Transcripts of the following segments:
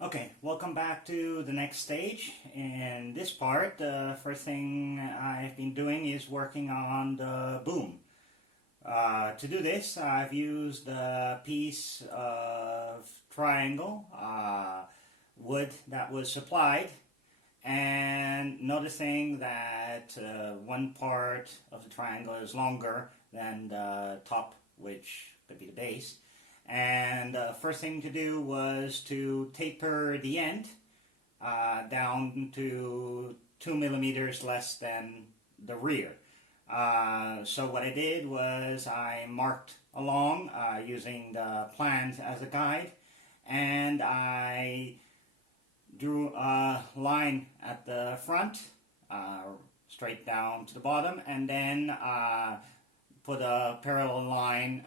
Okay, welcome back to the next stage. In this part, the first thing I've been doing is working on the boom. To do this, I've used a piece of triangle wood that was supplied, and noticing that one part of the triangle is longer than the top, which could be the base. And the first thing to do was to taper the end down to 2 millimeters less than the rear. So what I did was I marked along using the plans as a guide, and I drew a line at the front, straight down to the bottom, and then put a parallel line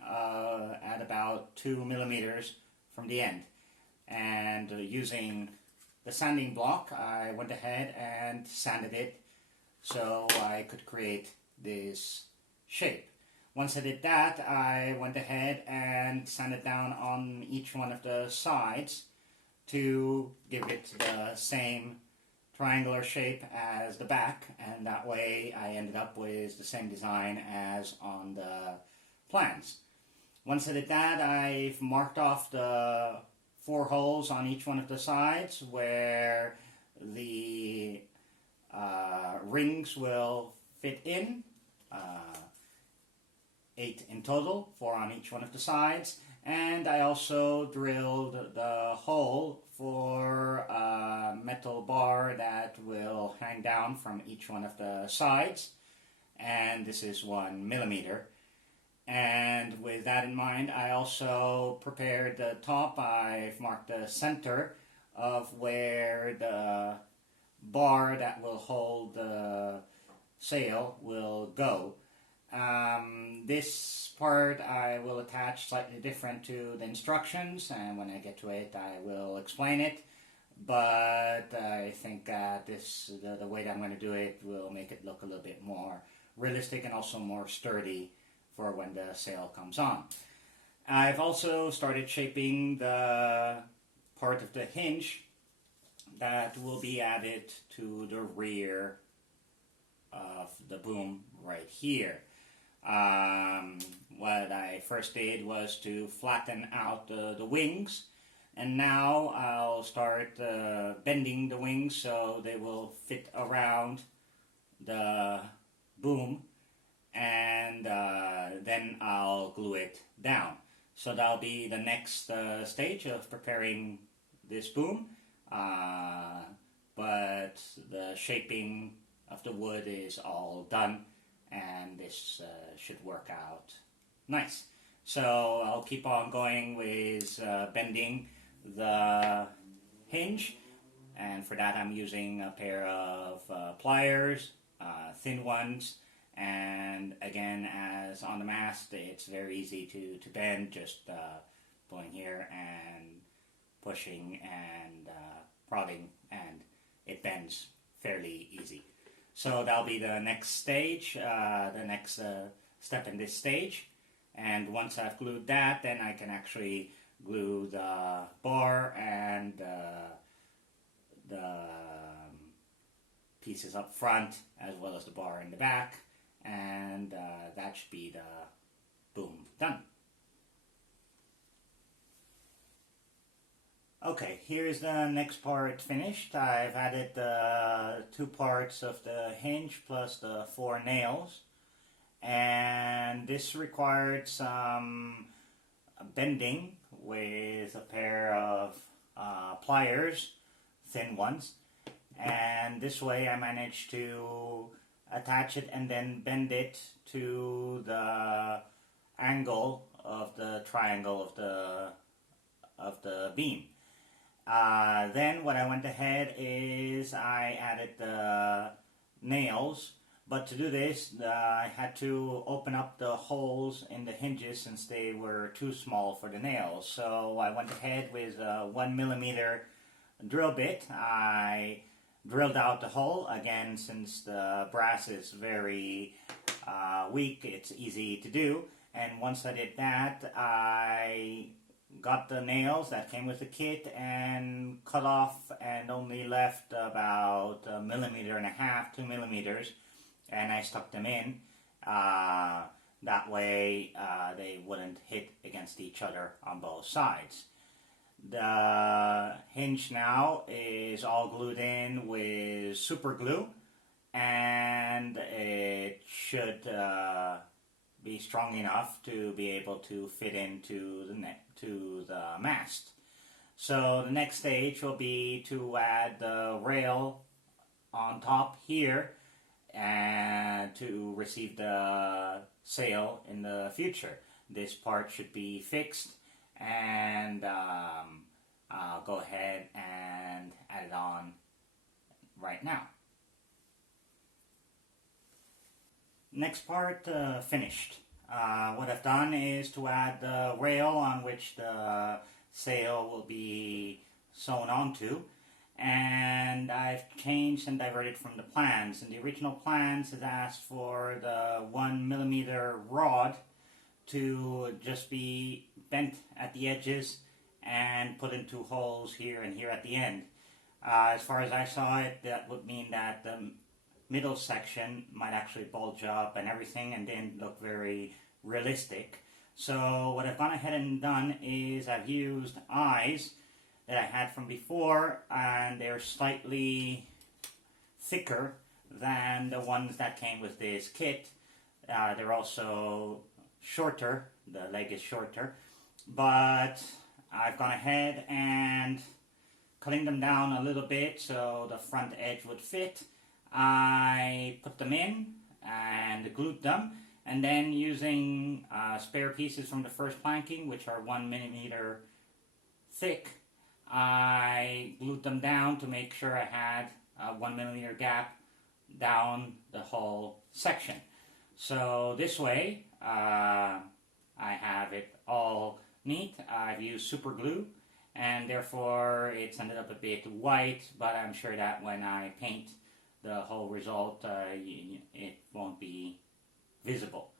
at about 2 millimeters from the end. And using the sanding block, I went ahead and sanded it so I could create this shape. Once I did that, I went ahead and sanded down on each one of the sides to give it the same triangular shape as the back, and that way I ended up with the same design as on the plans. Once I did that, I've marked off the 4 holes on each one of the sides where the rings will fit in, 8 in total, 4 on each one of the sides. And I also drilled the hole for a metal bar that will hang down from each one of the sides, and this is 1 millimeter. And with that in mind, I also prepared the top. I've marked the center of where the bar that will hold the sail will go. This part I will attach slightly different to the instructions, and when I get to it I will explain it, but I think that the way that I'm going to do it will make it look a little bit more realistic and also more sturdy for when the sail comes on. I've also started shaping the part of the hinge that will be added to the rear of the boom right here. What I first did was to flatten out the wings, and now I'll start bending the wings so they will fit around the boom, and then I'll glue it down. So that'll be the next stage of preparing this boom, but the shaping of the wood is all done, and this should work out nice. So I'll keep on going with bending the hinge, and for that I'm using a pair of pliers, thin ones, and again, as on the mast, it's very easy to bend, just pulling here and pushing and prodding, and it bends fairly easy. So that'll be the next stage, the next step in this stage. And once I've glued that, then I can actually glue the bar and the pieces up front, as well as the bar in the back, and that should be the boom done. Okay, here's the next part finished. I've added the 2 parts of the hinge plus the 4 nails, and this required some bending with a pair of pliers, thin ones, and this way I managed to attach it and then bend it to the angle of the triangle of the beam. Then what I went ahead is I added the nails, but to do this I had to open up the holes in the hinges since they were too small for the nails. So I went ahead with a 1 millimeter drill bit. I drilled out the hole. Again, since the brass is very weak, it's easy to do. And once I did that, I got the nails that came with the kit and cut off and only left about a millimeter and a half, 2 millimeters, and I stuck them in. That way they wouldn't hit against each other on both sides. The hinge now is all glued in with super glue, and it should be strong enough to be able to fit into the mast. So the next stage will be to add the rail on top here and to receive the sail in the future. This part should be fixed, and I'll go ahead and add it on right now. Next part finished. What I've done is to add the rail on which the sail will be sewn onto, and I've changed and diverted from the plans. In the original plans, it asked for the 1 millimeter rod to just be bent at the edges and put into holes here and here at the end. As far as I saw it, that would mean that the middle section might actually bulge up and everything and didn't look very realistic. So what I've gone ahead and done is I've used eyes that I had from before, and they're slightly thicker than the ones that came with this kit. They're also shorter, the leg is shorter, but I've gone ahead and cutting them down a little bit so the front edge would fit. I put them in and glued them, and then using spare pieces from the first planking, which are 1 millimeter thick, I glued them down to make sure I had a 1 millimeter gap down the whole section. So this way I have it all neat. I've used super glue, and therefore it's ended up a bit white, but I'm sure that when I paint the whole result it won't be visible.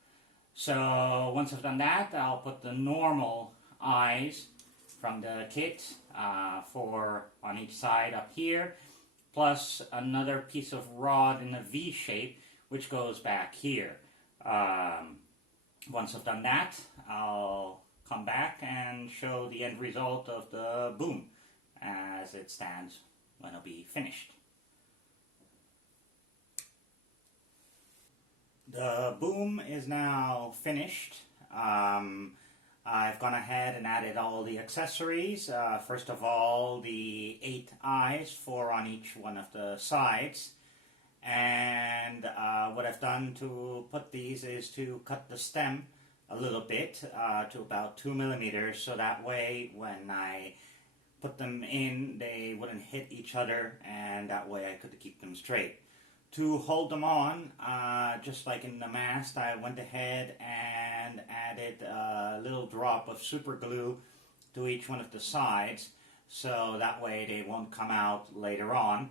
So once I've done that, I'll put the normal eyes from the kit for on each side up here, plus another piece of rod in a V shape which goes back here. Once I've done that, I'll come back and show the end result of the boom as it stands when it'll be finished. The boom is now finished. I've gone ahead and added all the accessories. First of all, the 8 eyes, 4 on each one of the sides. And what I've done to put these is to cut the stem a little bit to about 2 millimeters, so that way when I put them in, they wouldn't hit each other, and that way I could keep them straight. To hold them on, just like in the mast, I went ahead and added a little drop of super glue to each one of the sides, so that way they won't come out later on.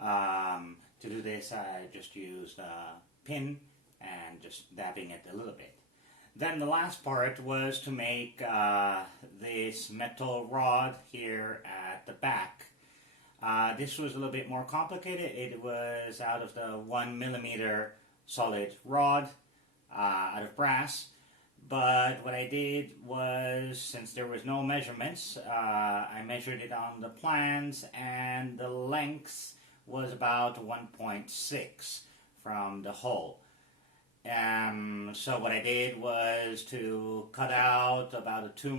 To do this, I just used a pin and just dabbing it a little bit. Then the last part was to make this metal rod here at the back. This was a little bit more complicated. It was out of the 1 millimeter solid rod out of brass. But what I did was, since there was no measurements, I measured it on the plans, and the length was about 1.6 from the hole. So what I did was to cut out about a 4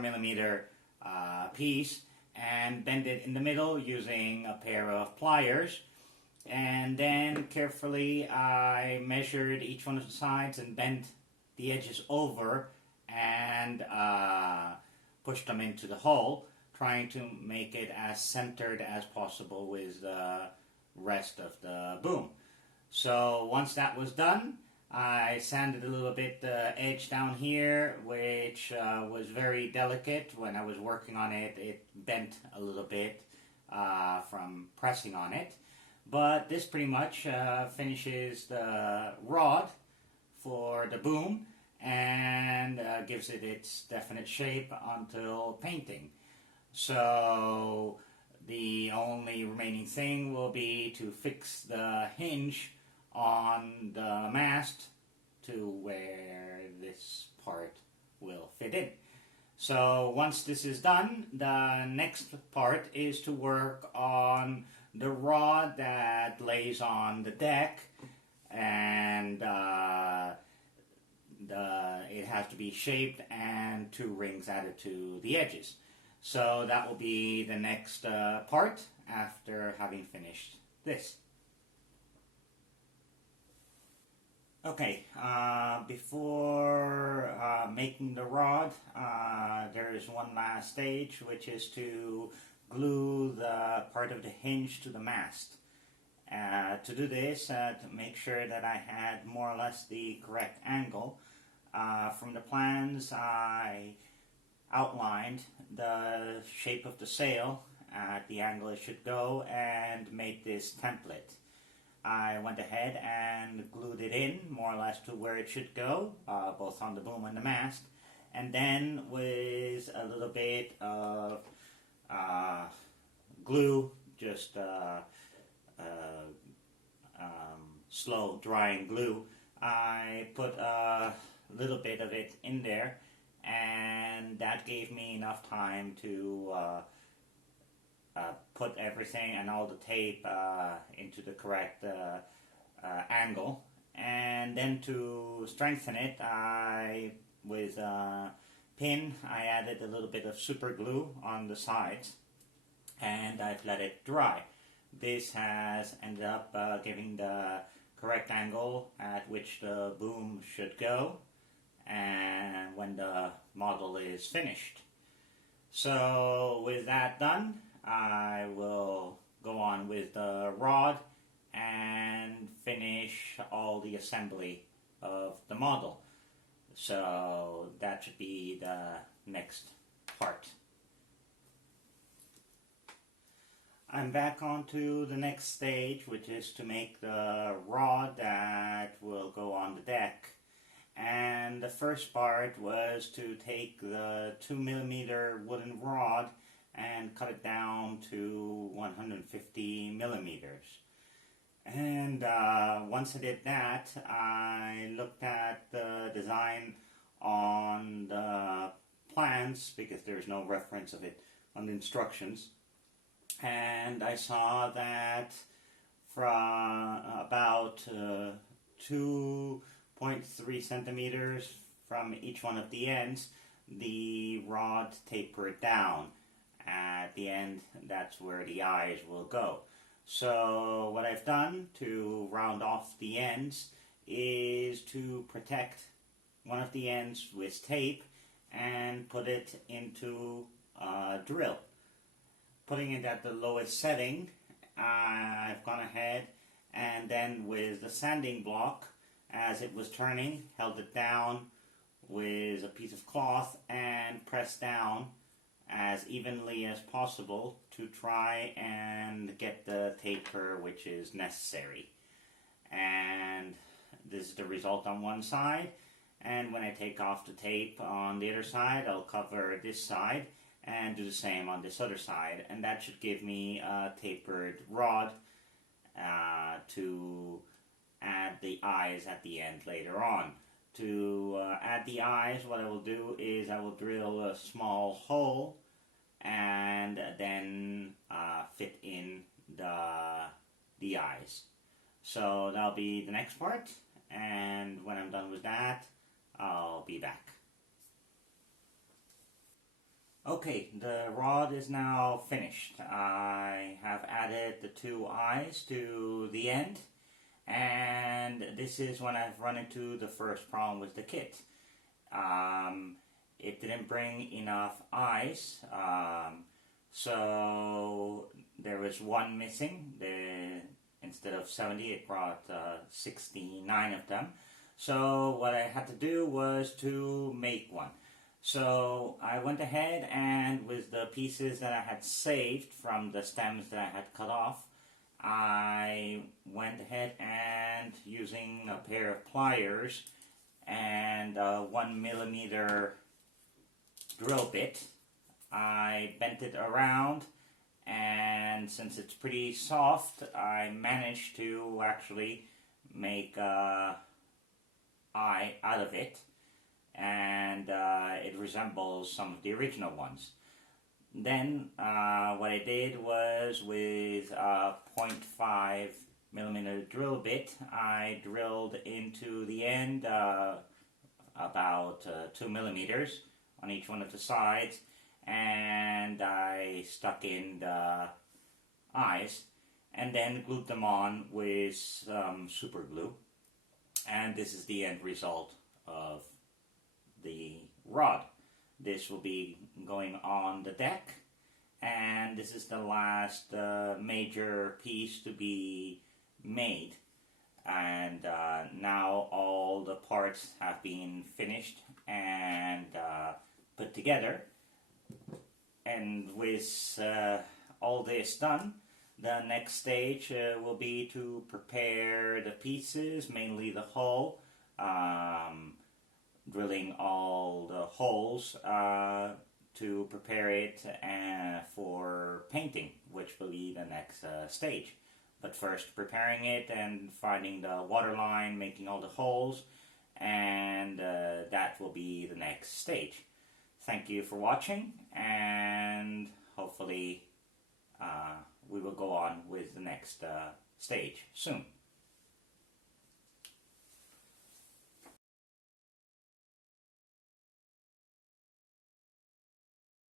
millimeter piece, and bend it in the middle using a pair of pliers, and then carefully I measured each one of the sides and bent the edges over and pushed them into the hole, trying to make it as centered as possible with the rest of the boom. So once that was done, I sanded a little bit the edge down here, which was very delicate. When I was working on it, it bent a little bit from pressing on it. But this pretty much finishes the rod for the boom, and gives it its definite shape until painting. So the only remaining thing will be to fix the hinge on the mast to where this part will fit in. So once this is done, the next part is to work on the rod that lays on the deck, and it has to be shaped and 2 rings added to the edges. So that will be the next part after having finished this. Okay, before making the rod, there is one last stage, which is to glue the part of the hinge to the mast. To do this, to make sure that I had more or less the correct angle, from the plans I outlined the shape of the sail at the angle it should go and made this template. I went ahead and glued it in more or less to where it should go, both on the boom and the mast, and then with a little bit of glue, just slow drying glue, I put a little bit of it in there, and that gave me enough time to put everything and all the tape into the correct angle. And then to strengthen it, with a pin, I added a little bit of super glue on the sides, and I've let it dry. This has ended up giving the correct angle at which the boom should go, and when the model is finished. So with that done, I will go on with the rod and finish all the assembly of the model. So that should be the next part. I'm back onto the next stage, which is to make the rod that will go on the deck. And the first part was to take the 2mm wooden rod and cut it down to 150 millimeters. And once I did that, I looked at the design on the plans, because there's no reference of it on the instructions, and I saw that from about 2.3 centimeters from each one of the ends, the rod tapered down. At the end, that's where the eyes will go. So what I've done to round off the ends is to protect one of the ends with tape and put it into a drill. Putting it at the lowest setting, I've gone ahead and then with the sanding block, as it was turning, held it down with a piece of cloth and pressed down as evenly as possible to try and get the taper which is necessary. And this is the result on one side, and when I take off the tape on the other side, I'll cover this side and do the same on this other side, and that should give me a tapered rod to add the eyes at the end later on. To add the eyes, what I will do is I will drill a small hole and then fit in the eyes. So that'll be the next part, and when I'm done with that, I'll be back. Okay, the rod is now finished. I have added the 2 eyes to the end, and this is when I've run into the first problem with the kit. It didn't bring enough eyes, so there was one missing. Instead of 70, it brought 69 of them. So what I had to do was to make one. So I went ahead and with the pieces that I had saved from the stems that I had cut off, I went ahead and using a pair of pliers and a 1mm drill bit. I bent it around, and since it's pretty soft, I managed to actually make a eye out of it, and it resembles some of the original ones. Then what I did was, with a 0.5mm drill bit, I drilled into the end about 2mm on each one of the sides, and I stuck in the eyes and then glued them on with some super glue. And this is the end result of the rod. This will be going on the deck, and this is the last major piece to be made. And now all the parts have been finished and put together. And with all this done, the next stage will be to prepare the pieces, mainly the hull, drilling all the holes to prepare it for painting, which will be the next stage. But first, preparing it and finding the water line, making all the holes, and that will be the next stage. Thank you for watching, and hopefully we will go on with the next stage soon.